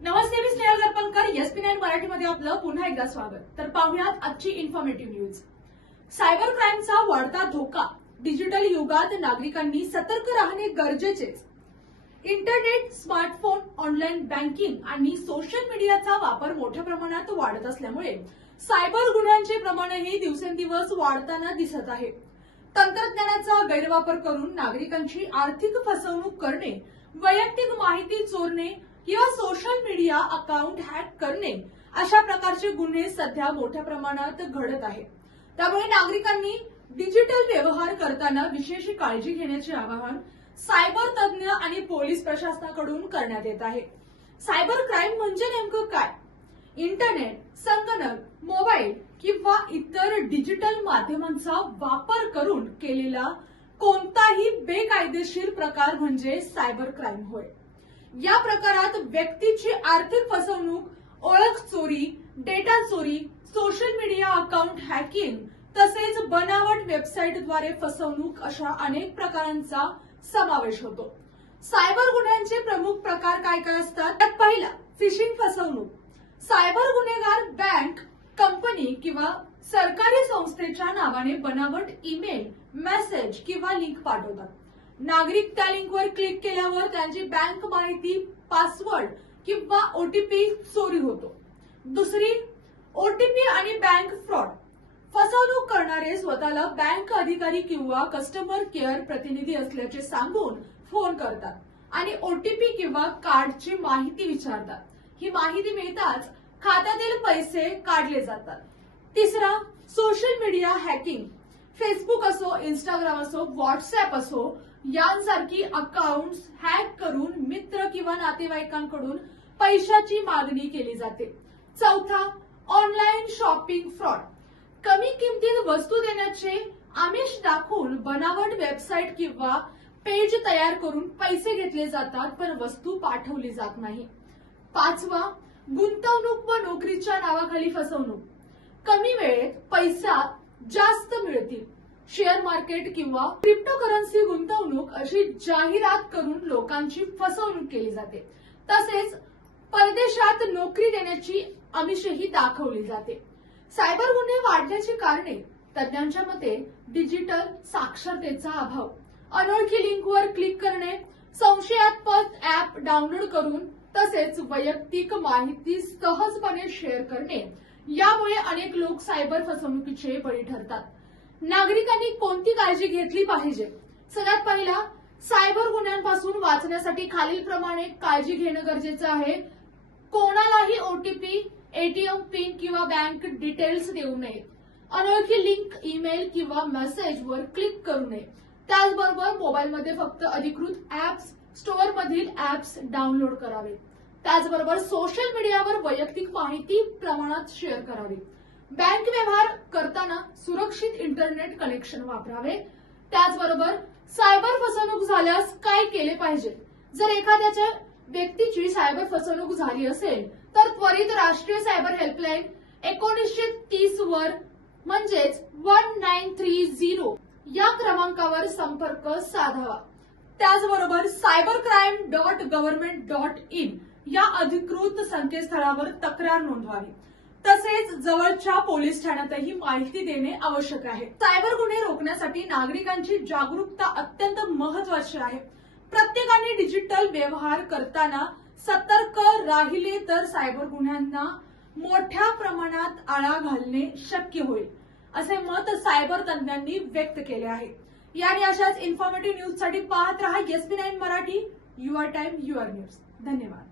नमस्ते, मी Snehal दर्पणकर. SP9 मराठीमध्ये आपलं पुन्हा एकदा स्वागत. तर पाहुयात आजची इन्फॉर्मेटिव्ह न्यूज. सायबर क्राईमचा वाढता धोका. डिजिटल युगात नागरिकांनी सतर्क राहणे गरजेचेच. इंटरनेट, स्मार्टफोन, ऑनलाईन बँकिंग आणि सोशल मीडियाचा वापर मोठ्या प्रमाणात वाढत असल्यामुळे सायबर गुन्ह्यांचे प्रमाणही दिवसेंदिवस वाढताना दिसत आहे. तंत्रज्ञानाचा गैरवापर करून नागरिकांची आर्थिक फसवणूक करणे, वैयक्तिक माहिती चोरणे किंवा सोशल मीडिया अकाउंट हॅक करणे अशा प्रकारचे गुन्हे सध्या मोठ्या प्रमाणात घडत आहेत. त्यामुळे नागरिकांनी डिजिटल व्यवहार करताना विशेष काळजी घेण्याचे आवाहन सायबर तज्ज्ञ आणि पोलीस प्रशासनाकडून करण्यात येत आहे. सायबर क्राईम म्हणजे नेमकं काय? इंटरनेट, संगणक, मोबाईल किंवा इतर डिजिटल माध्यमांचा वापर करून केलेला कोणताही बेकायदेशीर प्रकार म्हणजे सायबर क्राईम होय. या प्रकारात व्यक्तीची आर्थिक फसवणूक, ओळख चोरी, डेटा चोरी, सोशल मीडिया अकाउंट हॅकिंग तसेच बनावट वेबसाईटद्वारे फसवणूक अशा अनेक प्रकारांचा समावेश होतो. सायबर गुन्ह्यांचे प्रमुख प्रकार काय काय असतात? त्यात पहिला, फिशिंग फसवणूक. सायबर गुन्हेगार बँक, कंपनी किंवा सरकारी संस्थेच्या नावाने बनावट ईमेल, मेसेज किंवा लिंक पाठवतात. नागरिक त्या लिंकवर क्लिक केल्यावर त्यांची बँक माहिती, पासवर्ड किंवा ओटीपी चोरी होतो. दुसरी, ओटीपी आणि बँक फ्रॉड. फसवणूक करणारे स्वतःला बँक अधिकारी किंवा कस्टमर केअर प्रतिनिधी असल्याचे सांगून फोन करतात आणि ओटीपी किंवा कार्डची माहिती विचारतात. ही माहिती मिळताच खात्यातील पैसे काढले जातात. तिसरा, सोशल मीडिया हॅकिंग. फेसबुक असो, इंस्टाग्राम असो, व्हॉट्सअप असो यांसारखी अकाउंट्स हॅक करून मित्र किंवा नातेवाईकांकडून पैशाची मागणी केली जाते. चौथा, ऑनलाईन शॉपिंग फ्रॉड. कमी किमतीत वस्तू देण्याचे आमिष दाखवून बनावट वेबसाईट किंवा पेज तयार करून पैसे घेतले जातात, पण वस्तू पाठवली जात नाही. पाचवा, गुंतवणूक व नोकरीच्या नावाखाली फसवणूक. कमी वेळेत पैसा जास्त मिळतील, शेअर मार्केट किंवा क्रिप्टोकरन्सी गुंतवणूक अशी जाहिरात करून लोकांची फसवणूक केली जाते. तसेच परदेशात नोकरी देण्याची आमिषही दाखवली जाते. सायबर गुन्हे वाढण्याची कारणे तज्ज्ञांच्या मते डिजिटल साक्षरतेचा अभाव, अनोळखी लिंकवर क्लिक करणे, संशयास्पद ऍप डाउनलोड करून तसेच वैयक्तिक माहिती सहजपणे शेअर करणे यामुळे अनेक लोक सायबर फसवणुकीचे बळी ठरतात. नागरिकांनी कोणती काळजी घेतली पाहिजे? सगळ्यात पहिला, सायबर गुन्ह्यांपासून वाचण्यासाठी खालीलप्रमाणे काळजी घेणं गरजेचं आहे. कोणालाही ओटीपी, एटीएम पिन किंवा बँक डिटेल्स देऊ नये. अनोळखी लिंक, ईमेल किंवा मेसेजवर क्लिक करू नये. त्याचबरोबर मोबाईलमध्ये फक्त अधिकृत ऍप्स, स्टोअरमधील ऍप्स डाउनलोड करावे. त्याचबरोबर सोशल मीडियावर वैयक्तिक माहिती प्रमाणात शेअर करावी. बँक व्यवहार करताना सुरक्षित इंटरनेट कनेक्शन वापरावे. त्याचबरोबर सायबर फसवणूक झाल्यास काय केले पाहिजे? जर एखाद्याच्या व्यक्तीची सायबर फसवणूक झाली असेल तर त्वरित राष्ट्रीय सायबर हेल्पलाईन 1930 वर म्हणजेच 1930 या क्रमांकावर संपर्क साधावा. त्याचबरोबर cybercrime.government.in या अधिकृत संकेतस्थळावर तक्रार नोंदवावी. तसेच जवळच्या पोलीस ठाण्यातही माहिती देणे आवश्यक आहे. सायबर गुन्हे रोखण्यासाठी नागरिकांची जागरूकता अत्यंत महत्वाची आहे. प्रत्येकाने डिजिटल व्यवहार करताना सतर्क राहिले तर सायबर गुन्ह्यांना मोठ्या प्रमाणात आळा घालणे शक्य होईल, असे मत सायबर तज्ज्ञांनी व्यक्त केले आहे. याने अशाच इन्फॉर्मेटिव्ह न्यूजसाठी पाहत रहा SP9 Marathi. Your time, your news. धन्यवाद.